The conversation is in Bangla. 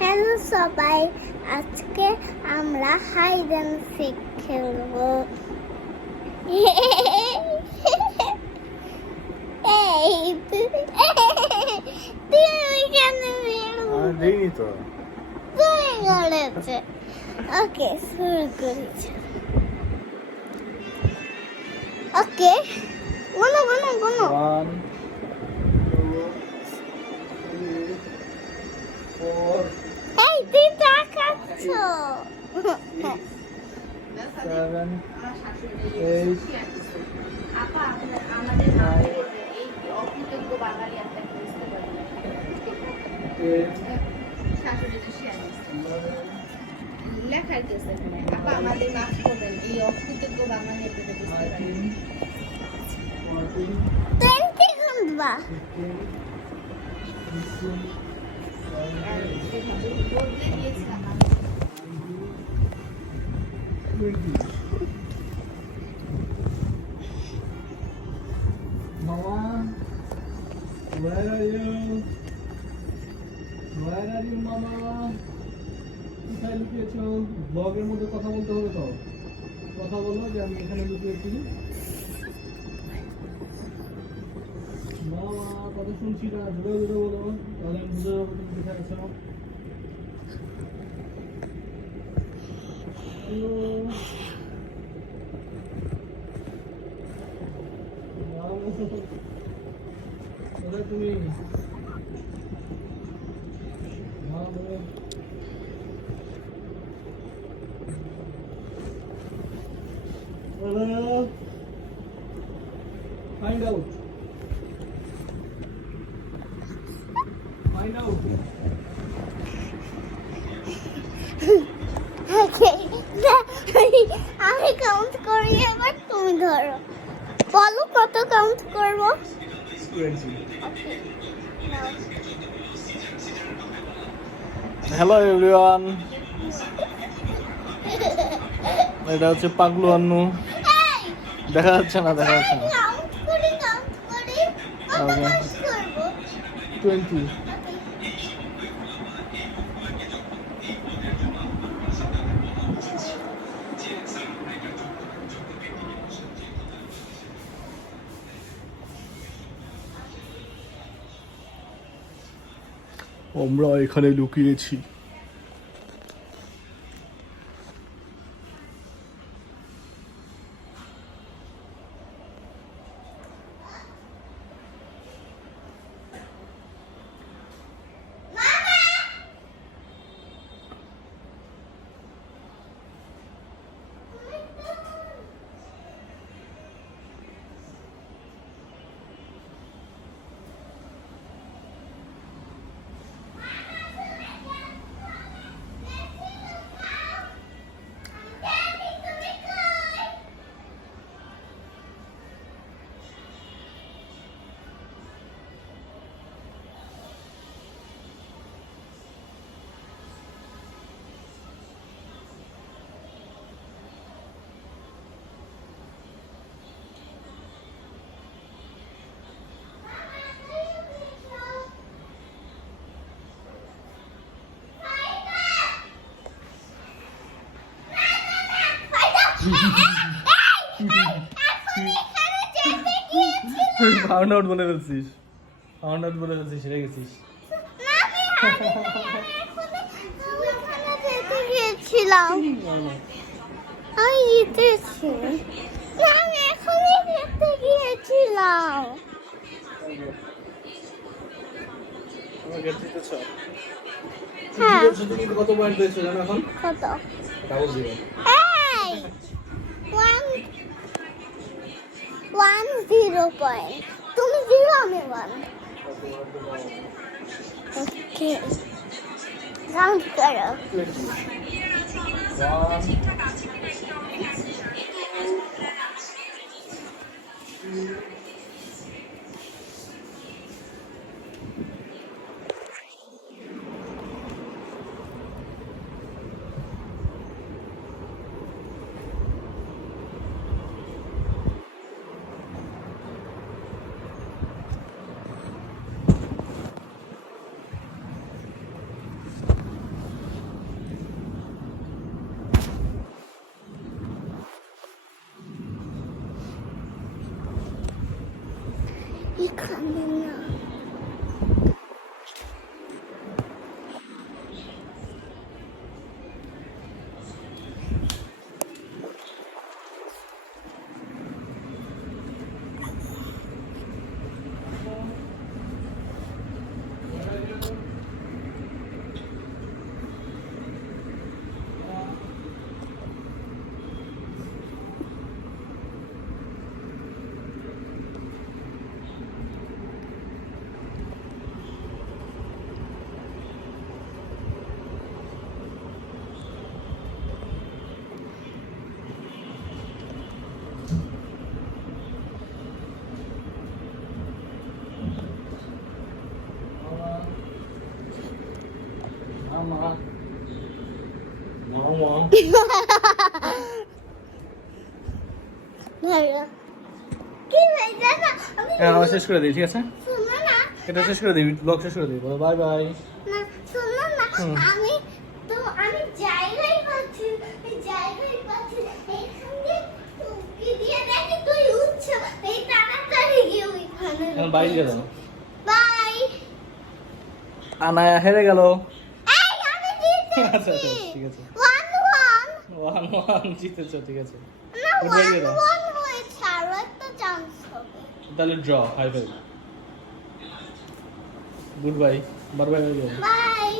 হ্যালো সবাই, আজকে আমরা হাইড অ্যান্ড সিক খেলবো। এই তুই কেন দেইনি তো। তুই করেছে। ওকে, শুরু করেছে। ওকে, গুনো গুনো গুনো। 1 2 3 4 এই তুই তাকাচ্ছ। 7 8 আপা আমাদের এই অকৃতজ্ঞ বাঙালি একটা বুঝতে পারি 8 শাশুড়িকে শেয়ার লেখাই দিয়েছে এখানে আপা আমাদের মাফ করবেন এই অকৃতজ্ঞ বাঙালি একটা বুঝতে পারি 19 20 গুনবা। আর বলতে দিয়েছিলাম 20 Mama, where are you? Where are you, Mama? কোথায় লুকিয়েছো? ব্লগের মধ্যে কথা বলতে হবে তো। কথা বলো যে আমি এখানে লুকিয়েছি। মামা কথা শুনছি না, জোরে জোরে বলো, তাহলে আমি বুঝে যাবো তুমি কোথায় আছো। হ্যালো কোথায় তুমি? Hello. Find out. Find out. ওকে, আমি কাউন্ট করি, এবার তুমি ধরো। বলো কত কাউন্ট করবো। 20. ওকে, নাও। হ্যালো এভরিওয়ান, এটা হচ্ছে পাগলু আন্নু। এই, দেখা যাচ্ছে না, দেখা যাচ্ছে আমি না। কাউন্ট করি, কত Okay. কাউন্ট করবো। 20. আমরা এখানে লুকিয়েছি। ফাউন্ড আউট বলে ফেলছিস, ফাউন্ড আউট বলে ফেলছিস, হেরে গেছিস। গিয়েছিলাম, আমি জিতেছি। আমি এখনই যেতে গিয়েছিলাম। হ্যাঁ, তুমি কত পয়েন্ট পেয়েছো জানো এখন? কত? Double zero. এই, 1-0 পয়েন্ট। তুমি 0, আমি 1। ওকে, কাউন্ট করো। 1 2 এখানে না Mama. Mama. ধরো কি হয়েছে না আমি হ্যাঁ আমরা শেষ করে দিই ঠিক আছে শোনো না এটা শেষ করে দিই ব্লগ শেষ করে দিই বাই বাই না শোনো না হুম। আমি জায়গায় পাচ্ছি এইখান দিয়ে টুকি দিয়ে দেখি তুই উঠছ এই তাড়াতাড়ি গিয়ে ওইখানে এখন বাই দিয়ে দাও বাই আনায়া হেরে গেল এই আমি আচ্ছা জিতেছি আচ্ছা ঠিক আছে 1-1 জিতেছো ঠিক আছে না Goodbye দিয়ে দাও। 1-1 হয়েছে আরো একটা চান্স হবে তাহলে draw high five good bye bye bye by